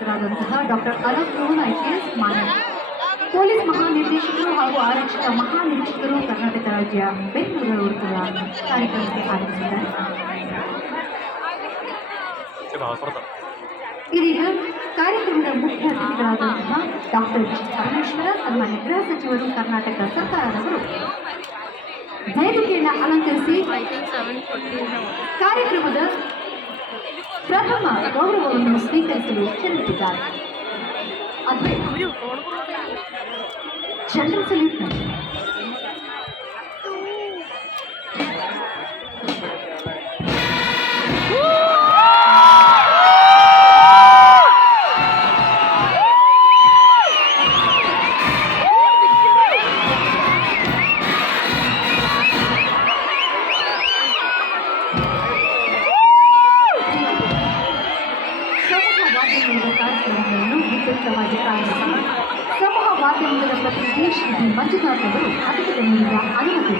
ಕಾರ್ಯನಿರತರಾದಂತಹ doctor Ananth Mohan IPS ಮಾನ್ಯ police ಮಹಾನಿರ್ದೇಶಕರು ಹಾಗೂ ಆರಕ್ಷಕ ಮಹಾನಿರೀಕ್ಷಕರು ಕರ್ನಾಟಕ ರಾಜ್ಯ ಬೆಂಗಳೂರು ಕೂಡ ಕಾರ್ಯಕ್ರಮಕ್ಕೆ ಆಗಮಿಸಿದ್ದಾರೆ. ಇದೀಗ ಕಾರ್ಯಕ್ರಮದ ಮುಖ್ಯ ಅತಿಥಿಗಳಾದಂತಹ ಡಾಕ್ಟರ್ ಜಿ ಪರಮೇಶ್ವರ, ಸನ್ಮಾನ್ಯ ಗೃಹ ಸಚಿವರು, ಕರ್ನಾಟಕ ಸರ್ಕಾರದವರು ವೇದಿಕೆಯನ್ನು ಅಲಂಕರಿಸಿ ಕಾರ್ಯಕ್ರಮದ ಪ್ರಥಮ ಗೌರವವನ್ನು ಸ್ವೀಕರಿಸಲು ತೆರಳಿದ್ದಾರೆ. ಜನರಲ್ ಸಲ್ಯೂಟ್ ಕಾರ್ಯಕ್ರಮಗಳನ್ನು ವಿಸ್ತೃತವಾಗಿ ಪ್ರಾರಂಭಿಸಿ ಸಮೂಹ ವಾದ್ಯಮಂಡಲ ಪ್ರತಿನಿಧಿ ಶ್ರೀ ಮಂಜುನಾಥ್ ಅವರು ಅತಿಥಿಗಳಿಂದ ಅನುಮತಿ